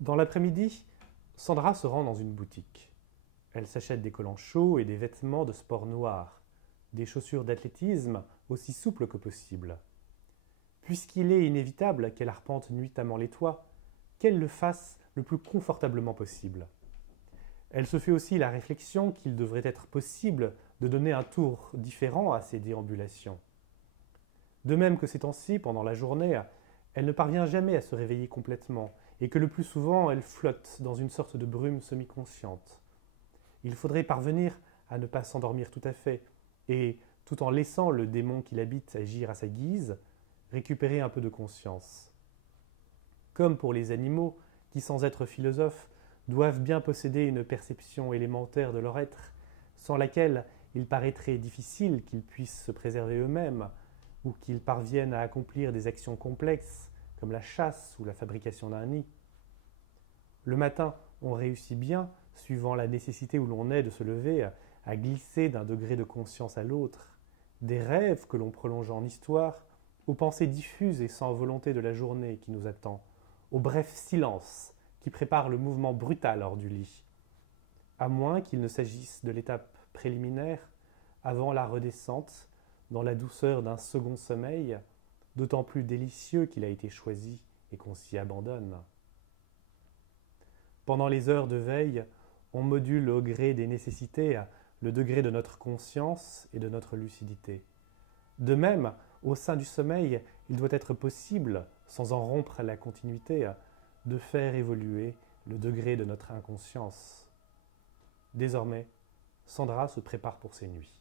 Dans l'après-midi, Sandra se rend dans une boutique. Elle s'achète des collants chauds et des vêtements de sport noirs, des chaussures d'athlétisme aussi souples que possible. Puisqu'il est inévitable qu'elle arpente nuitamment les toits, qu'elle le fasse le plus confortablement possible. Elle se fait aussi la réflexion qu'il devrait être possible de donner un tour différent à ses déambulations. De même que ces temps-ci, pendant la journée, elle ne parvient jamais à se réveiller complètement et que le plus souvent elle flotte dans une sorte de brume semi-consciente. Il faudrait parvenir à ne pas s'endormir tout à fait et, tout en laissant le démon qui l'habite agir à sa guise, récupérer un peu de conscience. Comme pour les animaux qui, sans être philosophes, doivent bien posséder une perception élémentaire de leur être, sans laquelle il paraîtrait difficile qu'ils puissent se préserver eux-mêmes, ou qu'ils parviennent à accomplir des actions complexes, comme la chasse ou la fabrication d'un nid. Le matin, on réussit bien, suivant la nécessité où l'on est de se lever, à glisser d'un degré de conscience à l'autre, des rêves que l'on prolonge en histoire, aux pensées diffuses et sans volonté de la journée qui nous attend, au bref silence qui prépare le mouvement brutal hors du lit, à moins qu'il ne s'agisse de l'étape préliminaire, avant la redescente, dans la douceur d'un second sommeil, d'autant plus délicieux qu'il a été choisi et qu'on s'y abandonne. Pendant les heures de veille, on module au gré des nécessités le degré de notre conscience et de notre lucidité. De même, au sein du sommeil, il doit être possible, sans en rompre la continuité, de faire évoluer le degré de notre inconscience. Désormais, Sandra se prépare pour ses nuits.